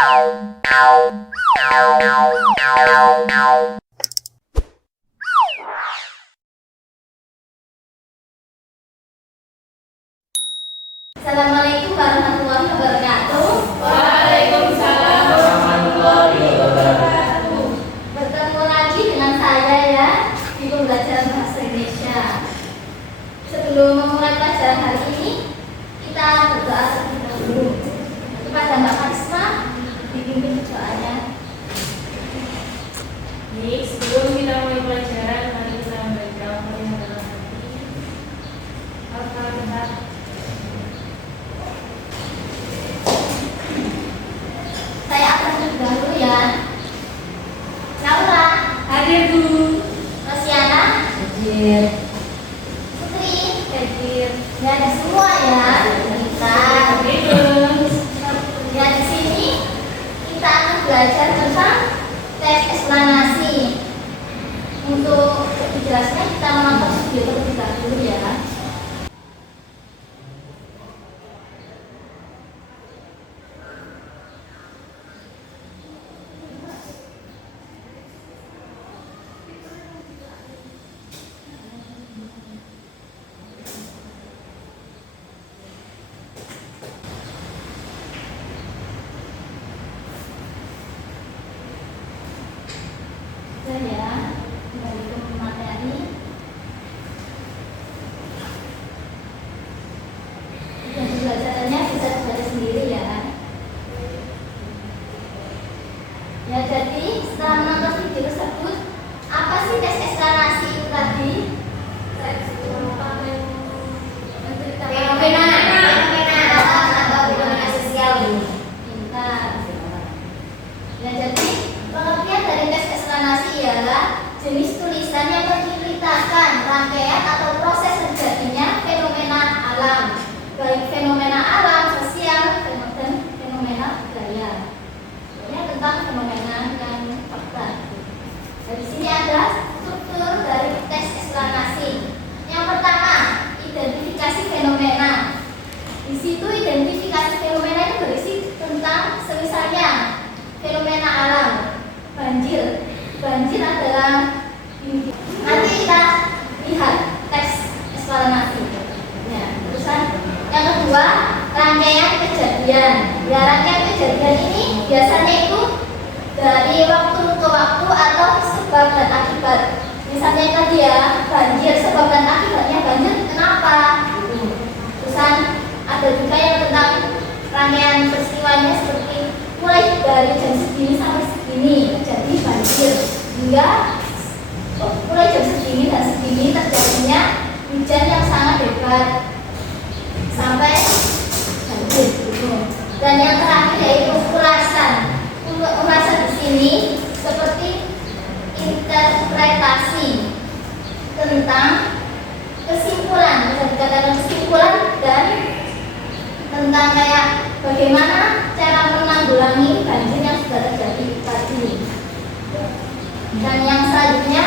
Assalamualaikum warahmatullahi wabarakatuh. Waalaikumsalam warahmatullahi wabarakatuh. Bertemu lagi dengan saya ya di pembelajaran bahasa Indonesia. Sebelum memulai pelajaran hari ini, kita berdoa terlebih dahulu kepada Mbak Karisma, dipimpin doanya. Baik, sebelum kita mulai pelajaran, mari kita membaca yang dalam hati. Al-Fatihah. Saya akan terlebih dahulu ya. Laura, Hadir Bu. Rosiana, Hadir. Putri, Hadir. dan semua ya. Kita ya di sini kita akan belajar tentang tes eksplanasi. Untuk lebih jelasnya kita menonton video terlebih dahulu ya. Ya, kembali ke materi. Dan pembelajarannya bisa dibaca sendiri ya. Ya, jadi setelah menonton video tersebut, apa sih tes eksplanasi itu tadi? Fenomena atau fenomena sosial. Pintar. Ya, jadi pengertian dari tes eksplanasi ialah jenis tulisan yang menceritakan rangkaian atau proses terjadinya fenomena alam, baik fenomena alam, sosial, dan fenomena budaya. Ini tentang fenomena yang fakta. Di sini ada struktur dari tes eksplanasi. Yang pertama, identifikasi fenomena. Di situ identifikasi fenomena itu berisi tentang semisalnya fenomena alam, banjir. Banjir adalah nanti kita lihat tes eksplanasi. Ya, terusan yang kedua, rangkaian kejadian. Ya, rangkaian kejadian ini biasanya itu dari waktu ke waktu atau sebab dan akibat. Misalnya tadi ya, banjir, sebab dan akibatnya banjir kenapa? Terusan ada juga yang tentang rangkaian peristiwanya seperti mulai dari jam segini sampai segini terjadi banjir, hingga mulai jam segini dan segini terjadinya hujan yang sangat hebat sampai banjir gitu. Dan yang terakhir yaitu ulasan. Ulasan di sini seperti interpretasi tentang kesimpulan, bisa dikatakan kesimpulan, dan tentang kayak bagaimana cara menanggulangi banjir yang sudah terjadi tadi. Dan yang selanjutnya,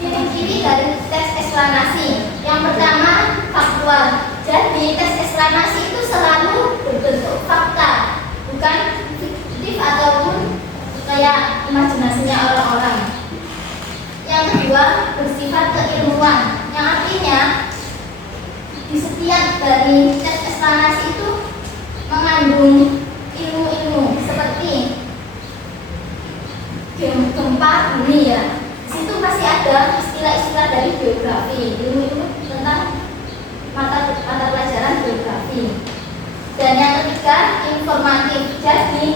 ciri-ciri dari tes eksplanasi. Yang pertama, faktual. Jadi tes eksplanasi itu selalu berbentuk fakta, bukan fiktif ataupun kayak imajinasinya orang-orang. Yang kedua, bersifat keilmuan, yang artinya di setiap dari tes eksplanasi itu mengandung ilmu-ilmu seperti gempa bumi ya. Di situ pasti ada istilah-istilah dari geografi, ilmu-ilmu tentang mata pelajaran geografi. Dan yang ketiga, informatif. Jadi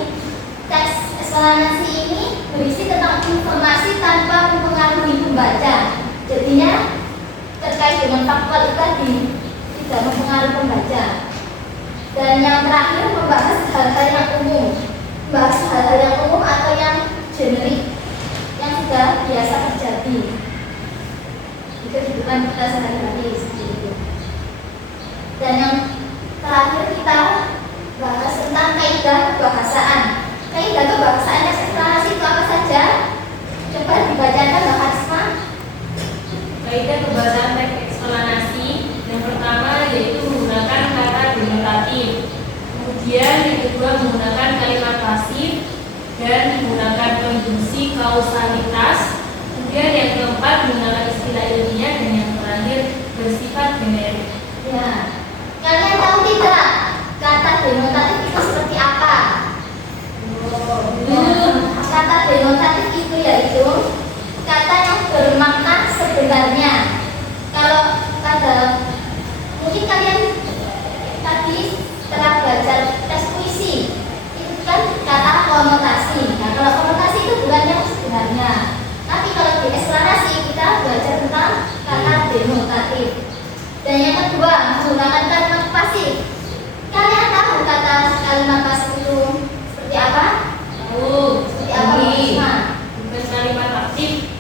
tes eksplanasi ini berisi tentang informasi tanpa mempengaruhi pembaca. Jadinya terkait dengan faktual itu tadi, tidak mempengaruhi pembaca. Dan yang terakhir, membahas hal-hal yang umum. Membahas hal-hal yang umum atau yang generik yang sudah biasa terjadi di kehidupan kita sehari-hari seperti itu. Dan yang terakhir kita bahas tentang kaidah kebahasaan. Kaidah kebahasaan tes eksplanasi itu apa saja? Coba dibacakan Mbak Harisma. Kaidah kebahasaan teks eksplanasi yang pertama yaitu menggunakan kata denotatif. Kemudian yang kedua menggunakan kalimat pasif dan menggunakan konjungsi kausalitas. Kemudian yang keempat menggunakan istilah ilmiah, dan yang terakhir bersifat generik. Ya, kalian tahu tidak kata denotatif itu seperti apa? Kata denotatif itu yaitu kata yang bermakna sebenarnya. Kalau mungkin kalian tadi telah belajar tes puisi, itu kan kata konotasi. Nah, kalau konotasi itu bukan yang sebenarnya. Tapi kalau di eksplanasi kita belajar tentang kata denotatif. Dan yang kedua menggunakan kalimat pasif. Kalian tahu kata kalimat pasif itu seperti apa? Seperti apa, Risma? Bukan kalimat aktif.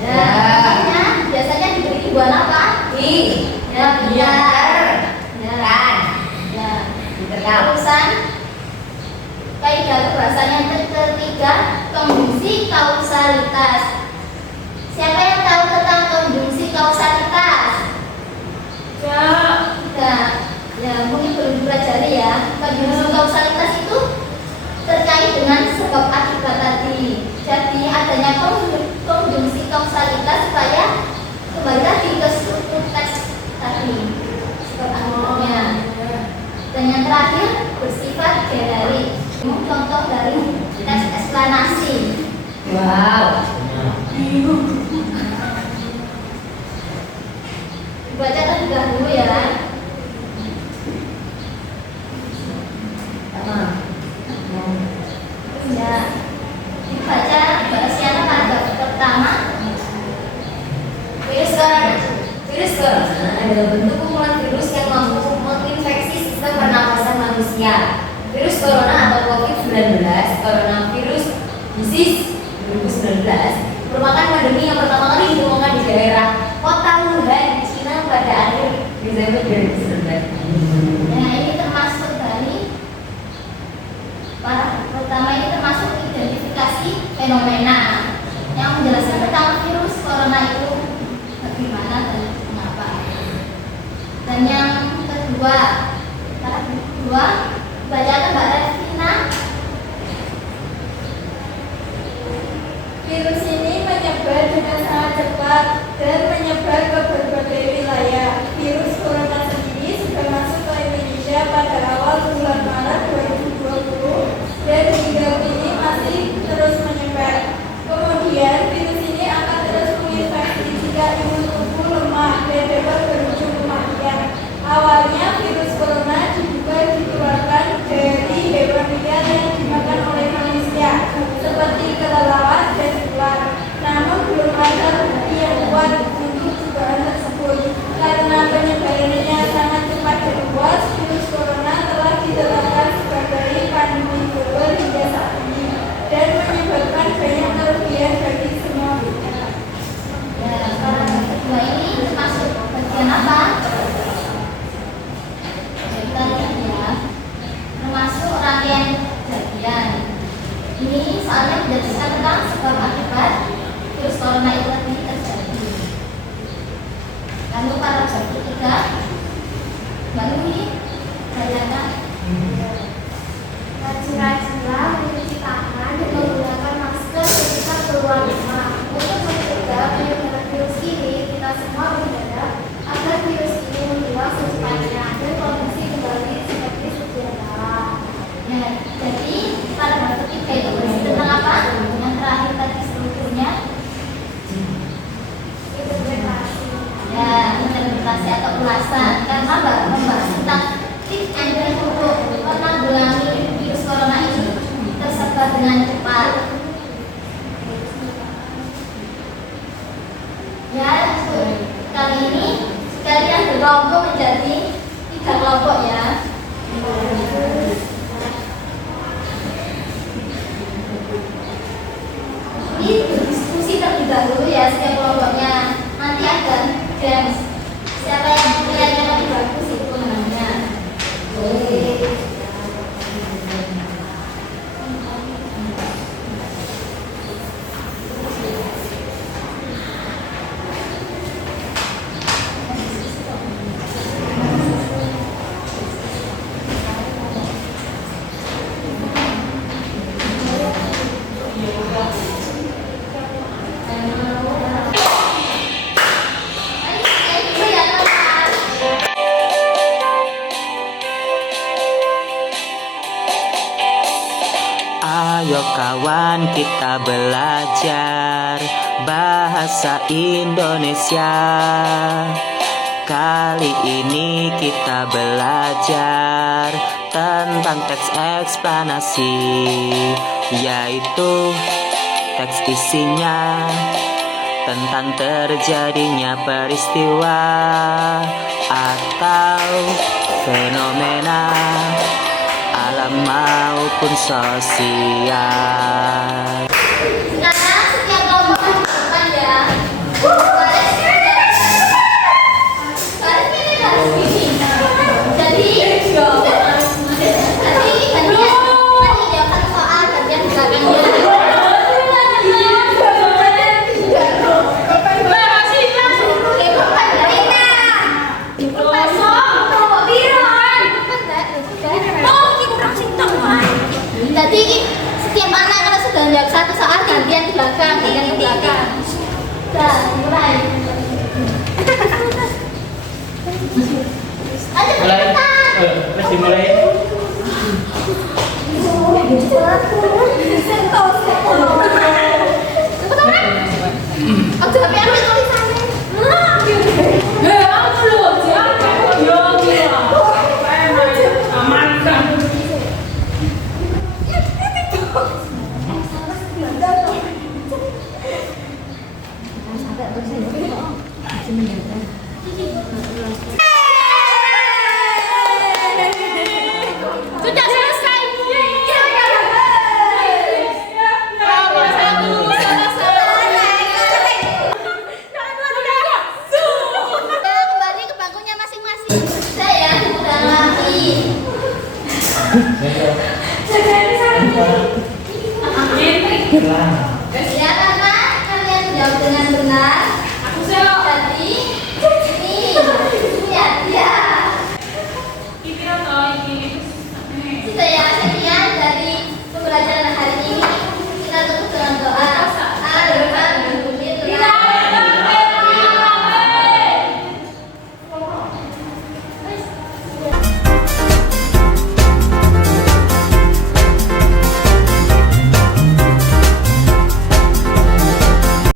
Ya, makanya biasanya diberi buat apa? Ya, biar. Ya. Terusan kaidah kebahasaan yang ketiga, konjungsi kausalitas. Siapa yang tahu tentang konjungsi kausalitas? Ya, mungkin belum dipelajari ya. Konjungsi kausalitas itu terkait dengan sebab akibat tadi. Jadi adanya konjungsi kausalitas supaya kembali lagi ke struktur teks tadi, sebab akibatnya. Dan yang terakhir bersifat generik. Ini contoh dari teks eksplanasi. Dibaca terlebih dahulu ya. Ya, dibaca siapa paragraf pertama. Virus corona adalah bentuk kumpulan virus yang mampu menginfeksi sistem pernapasan manusia. Virus corona atau COVID-19, coronavirus disease 2019, merupakan pandemi yang pertama kali ditemukan di daerah kota Wuhan, China pada akhir Desember 2019. Nah, ini termasuk dari paragraf pertama, ini termasuk identifikasi fenomena yang menjelaskan tentang virus corona itu bagaimana dan mengapa. Dan yang kedua, bacakan Mbak Revina. Virus ini menyebar dengan sangat cepat dan menyebar ke berbagai wilayah. Virus corona sendiri sudah masuk ke Indonesia pada awal bulan Maret 2020 dan hingga kini masih terus menyebar. Kemudian virus ini akan terus menginfeksi jika imun tubuh lemah dan dapat berujung kematian. Awalnya virus corona diduga dikeluarkan dari hewan liar yang dimakan oleh manusia, seperti kelelawar dan ular. Namun belum ada bukti yang kuat untuk dugaan tersebut. Karena penyebarannya sangat cepat dan luas, virus corona telah ditetapkan sebagai pandemi global hingga saat ini dan menyebabkan banyak kerugian bagi semua pihak. Ya, paragraf kedua ini termasuk bagian apa? Kita lihat ya, termasuk rangkaian kejadian. Ini soalnya menjelaskan tentang sebab akibat virus corona itu tadi terjadi. Lalu paragraf ketiga, baru ini bacakan. Rajin-rajinlah mencuci tangan dan menggunakan masker ketika keluar rumah. Untuk mencegah penyebaran virus ini, kita semua berharap agar virus ini menghilang secepatnya dan kondisi kembali seperti sedia kala. Ya, jadi paragraf ketiga itu berisi tentang apa? Yang terakhir tadi strukturnya. Interpretasi. Ya, interpretasi atau ulasan. Karena membahas tentang tips and trick untuk menanggulangi virus corona ini tersebar dengan cepat. Ya, kali ini sekalian berkelompok menjadi 3 kelompok ya. Ini berdiskusi terlebih dahulu ya setiap kelompoknya. Nanti ada games. Siapa yang nilainya lebih bagus itu menangnya. Ayo kawan kita belajar bahasa Indonesia. Kali ini kita belajar tentang teks eksplanasi, yaitu teks isinya tentang terjadinya peristiwa atau fenomena alam maupun sosial. Sekarang setiap kelompok menunjukkan ya. Baris ini garis ini. Jadi gantian jawab satu soal, gantian di belakangnya. Jadi setiap anak kalau sudah menjawab satu soal gantian di belakang, gantian di belakang. Dah, mulai. Ayo cepetan. Masih mulai. Oh, jawabnya ambil tulisannya. Aku loh, siapa yang gila? Aman kan? Sudah selesai. Kembali ke bangkunya masing-masing. Saya udah lagi. Ya karena kalian jawab dengan benar.